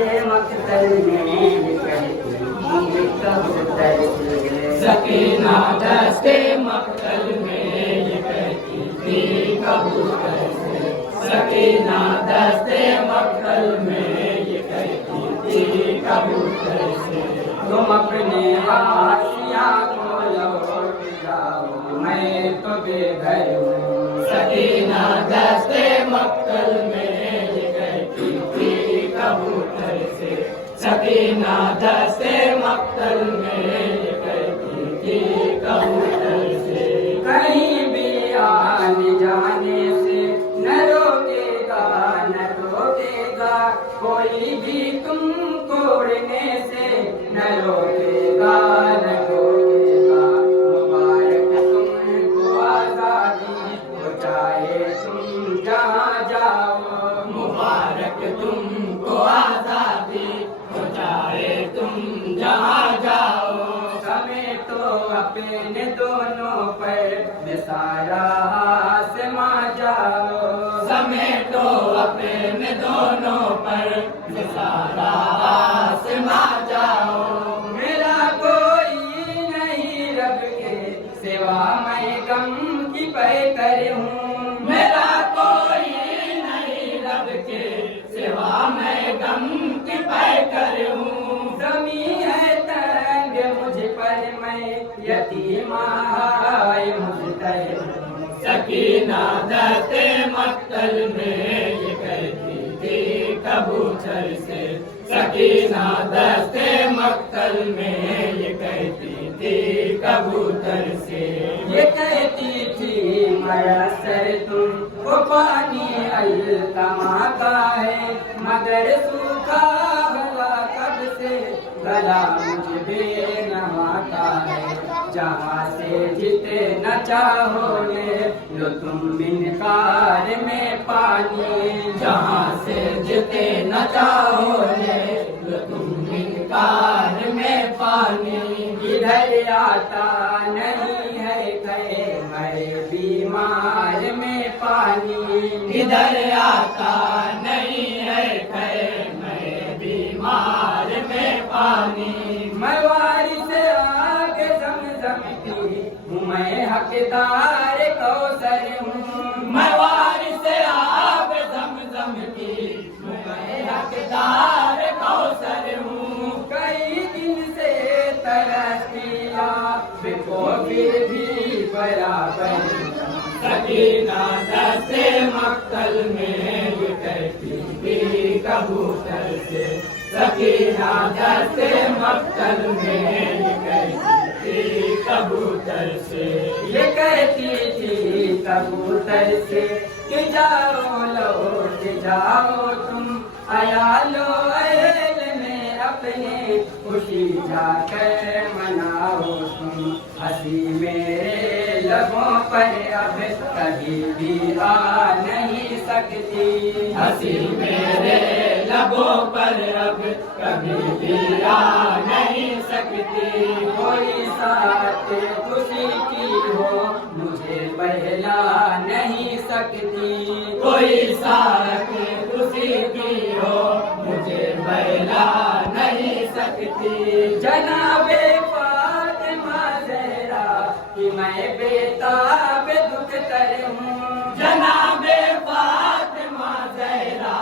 मक्तल में कहती कबूतर से। सकीना दस्ते मक्तल में ये कहती थी कबूतर से। सकीना दस्ते मक्तल में ये कहती थी कबूतर से। तुम अपने आशिया को लौट जाओ, मैं तो बेघर हूँ। सकीना दस्ते मक्तल में ये कहती थी कबूतर से। सकीना दस्ते मक्तल में ये कहती थी कबूतर से। कहीं भी आने जाने से न रोकेगा न टोकेगा, कोई भी तुमको उड़ने से न रोकेगा न टोकेगा। मुबारक तुमको आजादी, हो चाहे तुम जहाँ जाओ। मुबारक तुमको आजादी, हो जाए तुम जहाँ जाओ। समेटो अपने दोनों पर सारा आसमां जाओ। समेटो अपने दोनों पर सारा आसमां जाओ। मेरा कोई नहीं रब के सिवा, मैं गम की पैकर हूँ। मेरा कोई नहीं रब के सिवा, मैं गम की पैकर हूँ। ज़मी है तंग मुझ पर, मैं यतीम हाय मुज़्तहिल हूँ। सकीना दस्ते मक्तल में ये कहती थी कबूतर से। सकीना दस्ते मक्तल में ये कहती थी कबूतर से। ये कहती थी मयसर तुम को पानी अल्तमा का है, मगर सूखा गला कब से गला मुझ बेनवा का है। जहाँ से जिते न चाहो ले लो तुम इनकार में पानी। जहाँ से जिते न चाहो ले लो तुम इनकार में पानी। इधर आता नहीं है कहे मैं बीमार में पानी। इधर आता नहीं है कहे मैं बीमार में पानी। मैं वारिस आग ज़मज़म की हूँ, मैं हकदार कौसर हूँ। मैं वारिस आब ज़मज़म की हूँ, मैं हकदार कौसर हूँ। कई दिन से तरसिया बिको फिर भी बराबर। सकीना दस्ते मक्तल में ये कहती थी कबूतर से। सकीना दस्ते मक्तल में ये कहती थी कबूतर से। ये कहती थी कबूतर से कि जाओ लौट जाओ तुम अयालो अहल में अपने, खुशी जाकर मनाओ तुम। हंसी मेरे लबों पर अब कभी भी आ नहीं सकती। हंसी मेरे लबों पर अब कभी भी आ नहीं सकती। कोई साथ खुशी की हो मुझे बहला नहीं सकती। कोई सारक खुशी की हो मुझे बहला नहीं सकती। जनाबे फातिमा ज़हरा कि मैं बेताब दुख तर हूँ। जनाबे फातिमा ज़हरा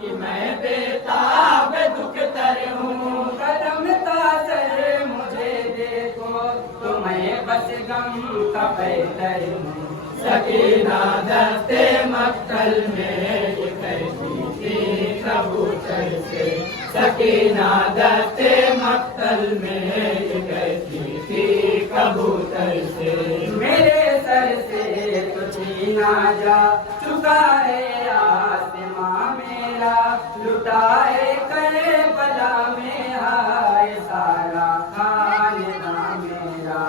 कि मैं बेताब दुख तर हूँ। करम तासर मुझे देखो तो मैं बस गम का बेहतर हूँ। सकीना दस्ते मक्तल में ये कहती थी कबूतर से। सकीना दस्ते मक्तल में ये कहती थी कबूतर से। मेरे सर से तो छीना जा चुका है आसमां मेरा, लुटाए करे बला में हाय सारा खानदां मेरा।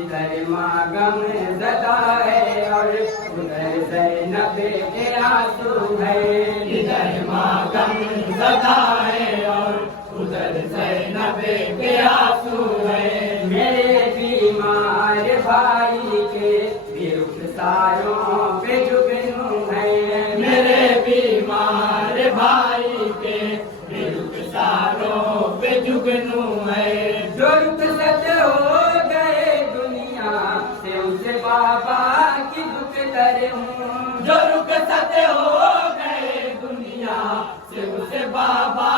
इधर माँ गम ज़दा है और उधर ज़ैनब के आंसू है। इधर माँ गम ज़दा है और उधर ज़ैनब के आंसू है। मेरे बीमार भाई के भी रुखसारों पे जुगनू है। मेरे बीमार भाई के भी रुखसारों तारों पे जुगनू है। जो रुखसत हो गए दुनिया से उसे बाबा की दुख करे हूँ। जो रुखसत हो गए दुनिया से उसे बाबा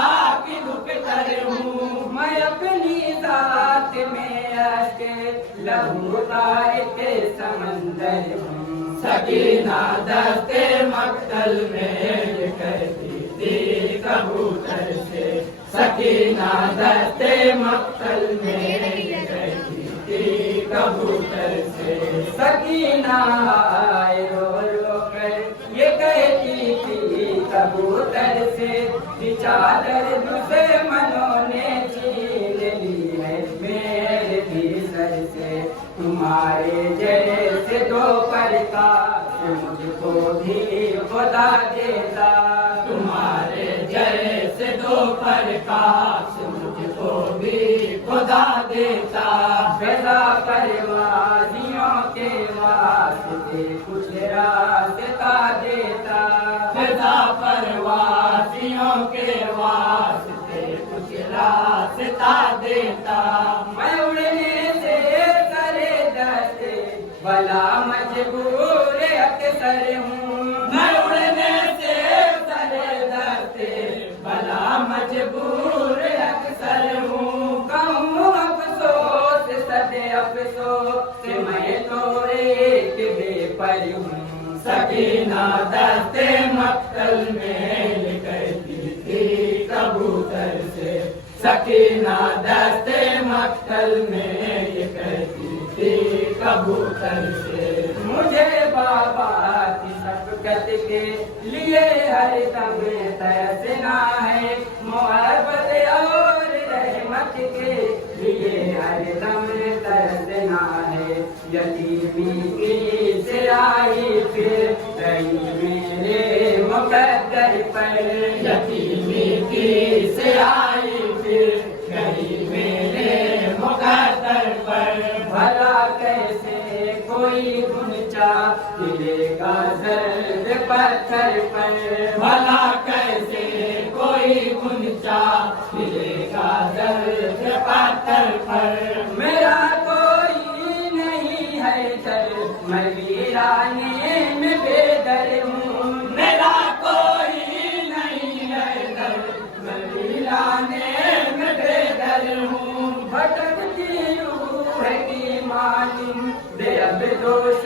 की दुख करे हूँ। मैं अपनी जात में आके लहू का एक समंदर हूँ। सकीना दस्ते मक्तल में ये कहती थी कबूतर से। सकीना दस्ते मक्तल में ये कहती थी कबूतर से। सकीना आए रो रो कर ये कहती थी कबूतर से। चादर दुश्मनों ने छीन ली है मेरे भी सर से। तुम्हारे जैसे दो प्रकाश मुझको भी खुदा देता। तुम्हारे जैसे दो प्रकाश मुझको भी खुदा देता। पैदा परवासियों के वास्ते कुछ रास्ता देता। पैदा परवासियों के वास्ते कुछ रास्ता देता। मैं उड़ने से करे दस्ते भला मजबूर अक्सर हूँ। मैं उड़ने से सरे दस्ते भला मजबूर अक्सर हूँ। कहूँ अफसोस सदे अफसोस मैं तो एक बेपर हूँ। सकीना दस्ते मक्तल में ये कहती थी कबूतर से। सकीना दस्ते मक्तल में ये कहती थी कबूतर से। मुझे बाबा की शफकत के लिए हर दम तरसना है। मोहब्बत और रहमत के लिए हर दम तरसना है। यतीमी की से आई फिर रही मेरे मुकद्दर पर। यतीमी की से आई फिर गई मेरे मुकद्दर पर। भला कैसे कोई गुंचा गिरेगा दर्द पत्थर पर। भला कैसे कोई गुंचा मिलेगा दर्द पत्थर पर। मेरा कोई नहीं है दर मैं वीराने में बेदर हूँ। मेरा कोई नहीं है दर मैं वीराने में बेदर हूँ। भटकती रूह की मानी दे अब दोष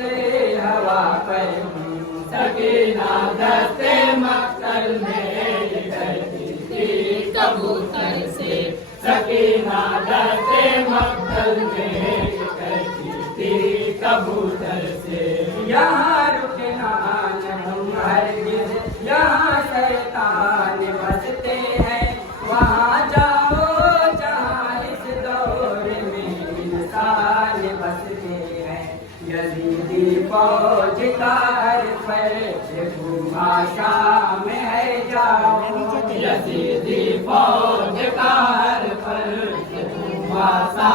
हवा पर हूँ। सकीना दस्ते मक्तल में ये कहती थी कबूतर से। सकीना दस्ते मक्तल में ये कहती थी कबूतर से। यहाँ रुकना न हम हरगिज़ यहाँ शैतान बसते हैं। वहाँ जाओ जहाँ इस दौर में इंसान बसते हैं। यजीदी फौज का हर फैज घूमाशा में है जाओ। यजीदी फौज का हर फर्ज घूमाशा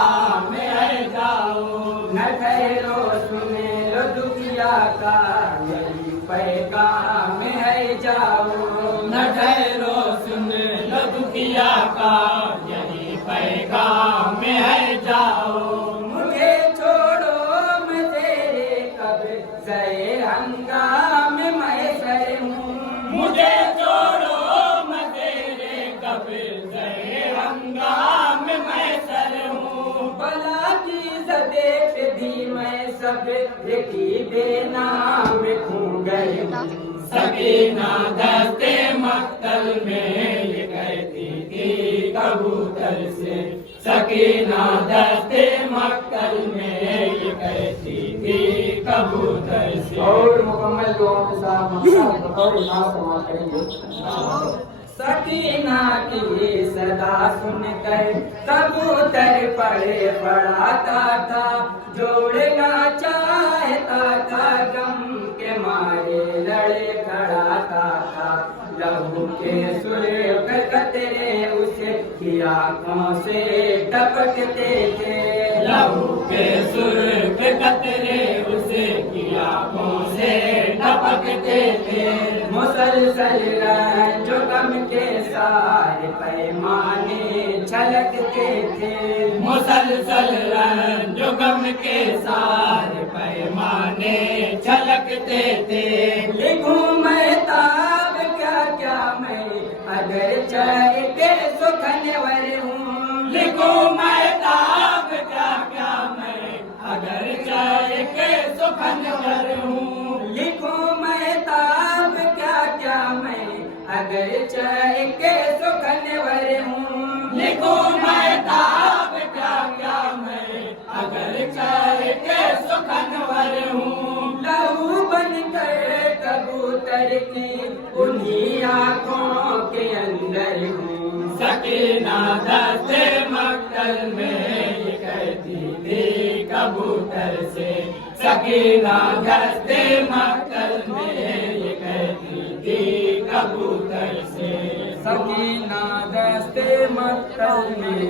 में है जाओ। न ठहरो सुने लो दुनिया का यही पैगाम है जाओ। न ठहरो सुन लो दुखिया का यही पैगाम में है जाओ। मुझे छोड़ो मैं तेरे कब्ज़े हंगाम में सर हूँ। मुझे छोड़ो मैं तेरे कब्ज़े हंगाम में सर हूँ। भला की ज़दे पे भी मैं सब यकी देना में खो गई हूँ। सकीना दस्ते मक्तल में ये कहती थी कबूतर से। सकीना दस्ते मक्तल में ये कहती थी कबूतर से। और मुकम्मल दुआओं के साथ और नाम समाप्त करेंगे। सकीना की सदा सुनकर कबूतर पड़े पड़ाता था। जोड़ना चाहता था गम के मारे लड़े खड़ाता था। लहू के सुर्ख कतरे उसे की आंखों से टपकते थे। लहू के सुर्ख कतरे उसे की आंखों से टपकते थे। मुसलसल जो गम के साथ सारे पैमाने छलकते थे। मुसलसल रंजो गम के सारे पैमाने छलकते थे। लिखूं मैं ताब क्या क्या मैं अगर चाहे के सुखनवर हूँ। लिखूं मैं ताब क्या क्या मैं अगर चाहे के सुखनवर हूँ। लिखूं मैं ताब क्या क्या मैं अगर चाहे के सुखनवर हूँ। लिखूं मैं ताब क्या क्या मैं अगर चाहे के सुखनवर हूँ। लहू बनकर कबूतर की उन्हीं आँखों के अंदर हूँ। सकीना दस्ते मक्तल में ये कहती थी कबूतर से। सकीना दस्ते मक्तल में ये कहती थी कबूतर से। सकीना दस्ते मक्तल में